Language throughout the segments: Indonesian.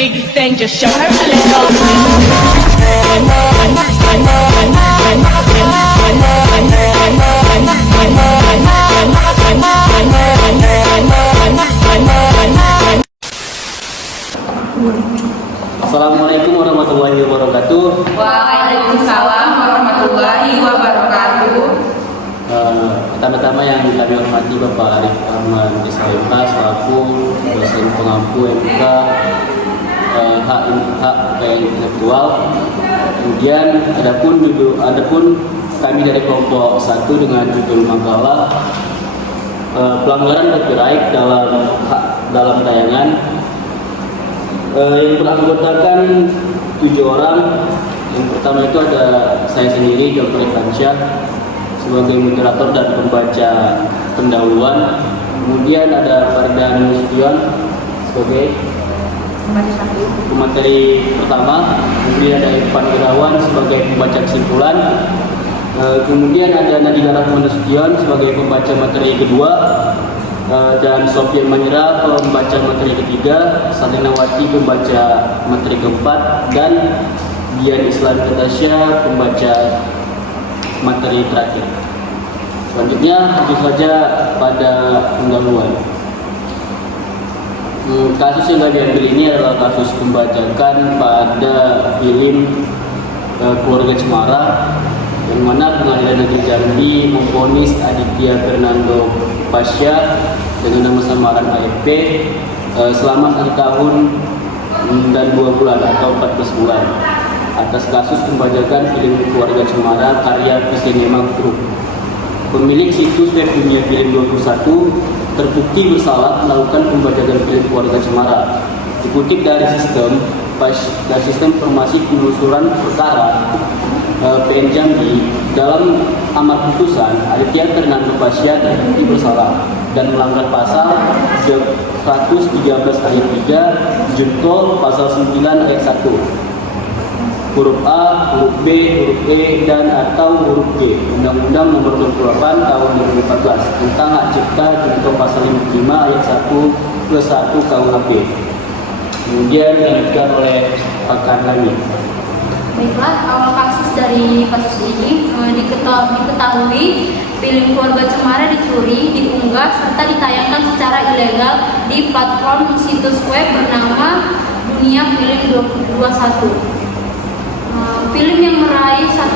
big thing, just show her a little. Assalamualaikum warahmatullahi wabarakatuh. Waalaikumsalam warahmatullahi wabarakatuh. Pertama-tama yang kami hormati Bapak Arif Ahmad SHMH selaku dosen pengampu MK hak kekayaan intelektual. Kemudian adapun kami dari kelompok 1 dengan judul makalah pelanggaran copyright dalam tayangan yang beranggotakan 7 orang. Yang pertama itu ada saya sendiri, Dr. Irfansyah, sebagai moderator dan pembaca pendahuluan. Kemudian ada Farida Nasution sebagai pemateri pertama. Kemudian ada Irfan Irawan sebagai pembaca kesimpulan. Kemudian ada Nadila Rahman Nasution sebagai pembaca materi kedua. Dan Sofian Manira pembaca materi ketiga, Salina Wati pembaca materi keempat, dan Dian Islam Natasha pembaca materi terakhir. Selanjutnya tentu saja pada pendahuluan. Kasus yang kami ambil ini adalah kasus pembajakan pada film Keluarga Cemara, yang mana Pengadilan Negeri Jambi memvonis Aditya Fernando Pasha dengan nama samaran AFP selama 1 tahun dan 2 bulan atau 14 bulan atas kasus pembajakan film Keluarga Cemara karya Cinema Group. Pemilik situs web Dunia Film 21 terbukti bersalah melakukan pembajakan film Keluarga Cemara. Dikutip dari sistem informasi penelusuran perkara PN Jambi, dalam amar putusan Aditya Fernando Pasha terbukti bersalah dan melanggar pasal 113 ayat 3 junto pasal 9 ayat 1 huruf A, huruf B, huruf E, dan atau huruf G Undang-Undang Nomor 28 Tahun 2014 tentang hak cipta junto pasal 55 ayat 1 plus 1 KUHP. Kemudian dilanjutkan oleh pakar kami. Baiklah, awal kasus dari kasus ini diketahui film Keluarga Cemara dicuri, diunggah, serta ditayangkan secara ilegal di platform situs web bernama Dunia Film 21. Film yang meraih 1,7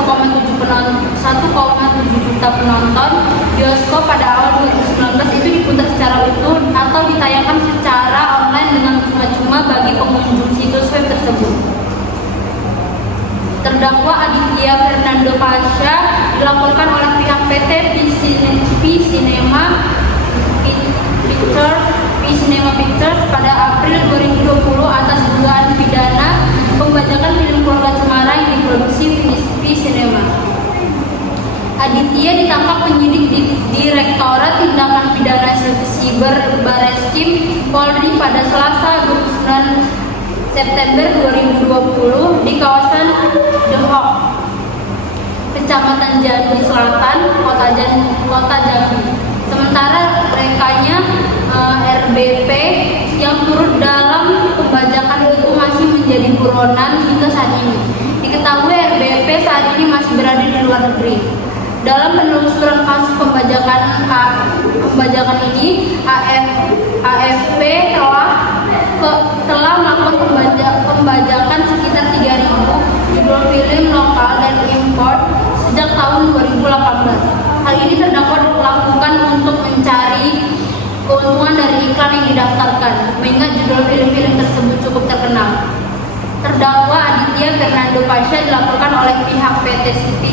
juta penonton bioskop pada awal 2019 itu diputar secara utuh atau ditayangkan secara online dengan cuma-cuma bagi pengunjung situs web tersebut. Terdakwa Aditya Fernando Pasha dilaporkan oleh pihak PT P Cinema Pictures pada April 2020 atas dugaan pidana pembajakan film Keluarga Cemara yang diproduksi P Cinema. Aditya ditangkap penyidik di Direktorat Tindakan Pidana Siber Bareskrim Polri pada Selasa 29 September 2020 di kawasan The Hawk, Kecamatan Jambi Selatan, Kota Jambi. Sementara rekannya RBP yang turut dalam pembajakan itu masih menjadi buronan hingga saat ini. Diketahui RBP saat ini masih berada di luar negeri. Dalam penelusuran kasus pembajakan ini, AFP telah melakukan pembajakan sekitar 3.000 judul film lokal dan import sejak tahun 2018. Hal ini terdakwa dilakukan untuk mencari keuntungan dari iklan yang didaftarkan, mengingat judul film-film tersebut cukup terkenal. Terdakwa Aditya Fernando Pasha dilaporkan oleh pihak PT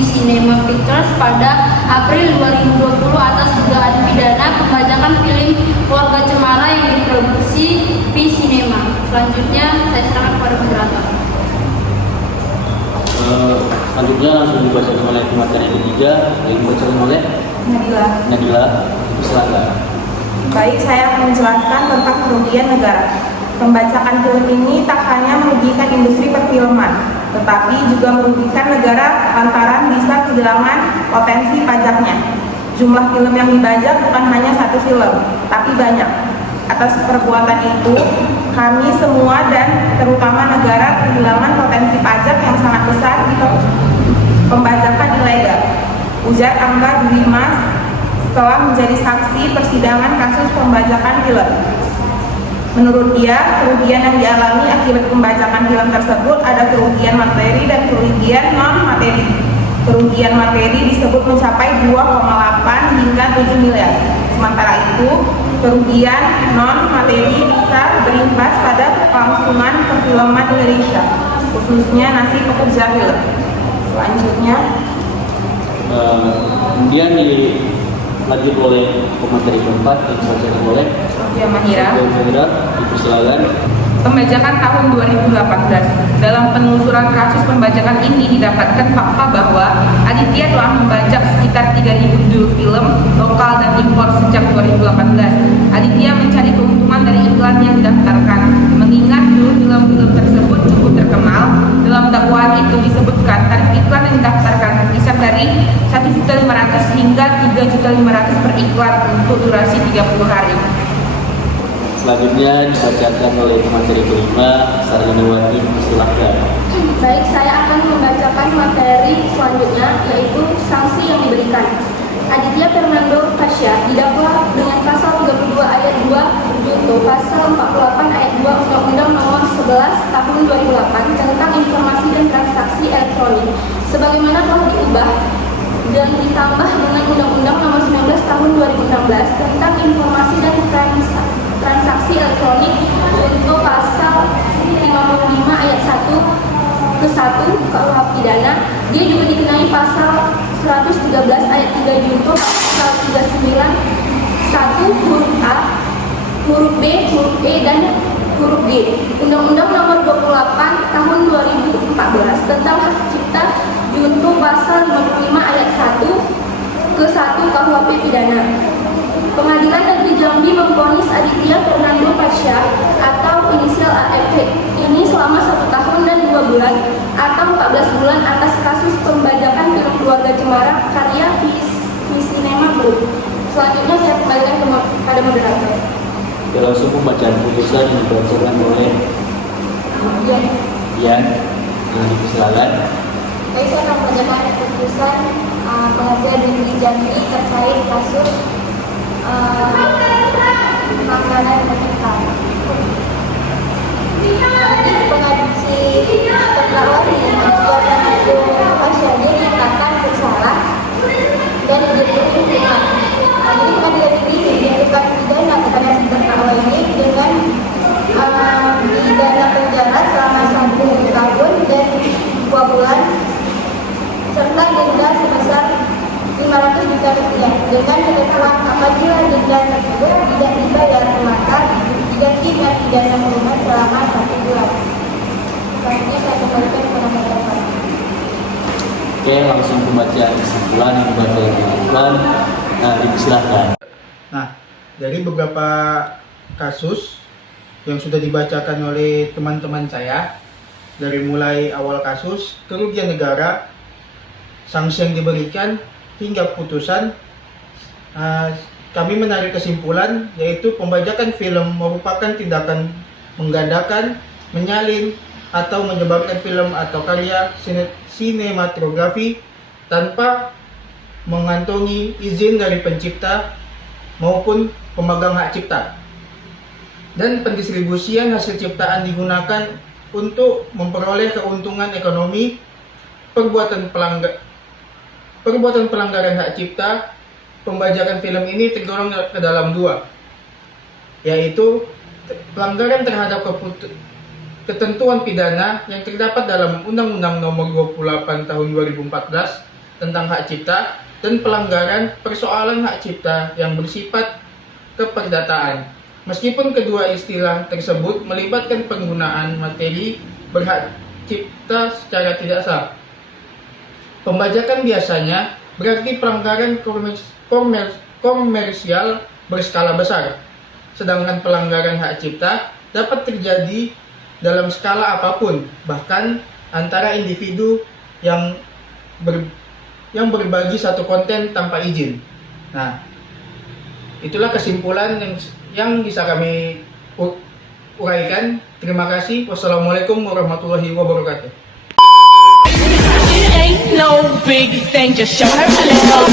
Cinema Pictures pada April 2020 atas dugaan pidana pembajakan film Keluarga Cemara yang diproduksi P Cinema. Selanjutnya saya serahkan kepada moderator. Selanjutnya langsung dibacakan oleh pemateri ketiga, yang dibacakan oleh Nadila. Silakan. Baik, saya akan menjelaskan tentang kerugian negara. Pembajakan film ini tak hanya merugikan industri perfilman, tetapi juga merugikan negara lantaran bisa kehilangan potensi pajaknya. Jumlah film yang dibajak bukan hanya 1 film, tapi banyak. Atas perbuatan itu, kami semua dan terutama negara kehilangan potensi pajak yang sangat besar di pembajakan ilegal, ujar Angga Dwi Mas setelah menjadi saksi persidangan kasus pembajakan film. Menurut dia, kerugian yang dialami akibat pembajakan film tersebut ada kerugian materi dan kerugian non-materi. Kerugian materi disebut mencapai 2,8 hingga 7 miliar. Sementara itu, kerugian non-materi bisa berimbas pada kelangsungan perfilman Indonesia, khususnya nasib pekerja film. Selanjutnya, kemudian dilanjut oleh pemateri keempat yang dibacakan oleh Sofia Mahira. Dipersilakan. Pembajakan tahun 2018. Dalam penelusuran kasus pembajakan ini didapatkan fakta bahwa Aditya telah membajak sekitar 3.000 judul film lokal dan impor sejak 2018. Aditya mencari keuntungan dari iklan yang didaftarkan. Mengingat judul film-film tersebut cukup terkenal, dalam dakwaan itu disebutkan tarif iklan yang didaftarkan berkisar dari 1.500.000 hingga 3.500.000 per iklan untuk durasi 30 hari. Selanjutnya dibacakan oleh pemateri kelima, Sarjaniwati, silakan. Baik, saya akan membacakan materi selanjutnya, yaitu sanksi yang diberikan. Aditya Fernando Pasha didakwa dengan pasal 32 ayat 2 junto pasal 48 ayat 2 Undang-Undang Nomor 11 Tahun 2008 tentang informasi dan transaksi elektronik, sebagaimana telah diubah dan ditambah dengan Undang-Undang Nomor 19 Tahun 2016 tentang informasi dan transaksi elektronik untuk pasal 55 ayat 1 ke 1 KUH pidana. Dia juga dikenai pasal 113 ayat 3 junto pasal 39 1 huruf A, huruf B, huruf E dan huruf G Undang-Undang Nomor 28 Tahun 2014 tentang hak cipta junto pasal 55 ayat 1 ke 1 KUHP pidana. Pengadilan Negeri Jambi memvonis Aditya Fernando Pasha atau inisial AFP ini selama 1 tahun dan 2 bulan atau 14 bulan atas kasus pembajakan film Keluarga Cemara karya Visinema Group. Selanjutnya saya kembalikan kepada moderator. Ya, langsung pembacaan putusan yang dibacakan oleh Dian. Silakan. Baik, saya akan membacakan putusan Pengadilan Negeri Jambi terkait kasus makanan penyekap. Pengadopsi terdakwa Aditya Fernando Pasha dinyatakan bersalah dan dijatuhi hukuman. Jadi pengadilan negeri menjatuhkan pidana kepada si terdakwa ini dengan pidana penjara selama 1 tahun dan 2 bulan serta denda sebesar 500 juta rupiah dengan ketentuan apabila denda tersebut tidak dibayar maka diganti dengan pidana kurungan selama 1 bulan. Selanjutnya saya kembalikan kepada moderator. Oke, langsung pembacaan kesimpulan yang dibacakan. Dipersilakan. Nah, dari beberapa kasus yang sudah dibacakan oleh teman-teman saya, dari mulai awal kasus, kerugian negara, sanksi yang diberikan, hingga putusan, kami menarik kesimpulan yaitu pembajakan film merupakan tindakan menggandakan, menyalin, atau menyebarkan film atau karya sinematografi tanpa mengantongi izin dari pencipta maupun pemegang hak cipta, dan pendistribusian hasil ciptaan digunakan untuk memperoleh keuntungan ekonomi. Perbuatan pelanggaran hak cipta pembajakan film ini tergolong ke dalam 2, yaitu pelanggaran terhadap ketentuan pidana yang terdapat dalam Undang-Undang Nomor 28 Tahun 2014 tentang hak cipta, dan pelanggaran persoalan hak cipta yang bersifat keperdataan. Meskipun kedua istilah tersebut melibatkan penggunaan materi berhak cipta secara tidak sah. Pembajakan biasanya berarti pelanggaran komersial berskala besar, sedangkan pelanggaran hak cipta dapat terjadi dalam skala apapun, bahkan antara individu yang berbagi satu konten tanpa izin. Nah, Itulah kesimpulan yang bisa kami uraikan. Terima kasih. Wassalamualaikum warahmatullahi wabarakatuh. It ain't no big thing, just show her a little.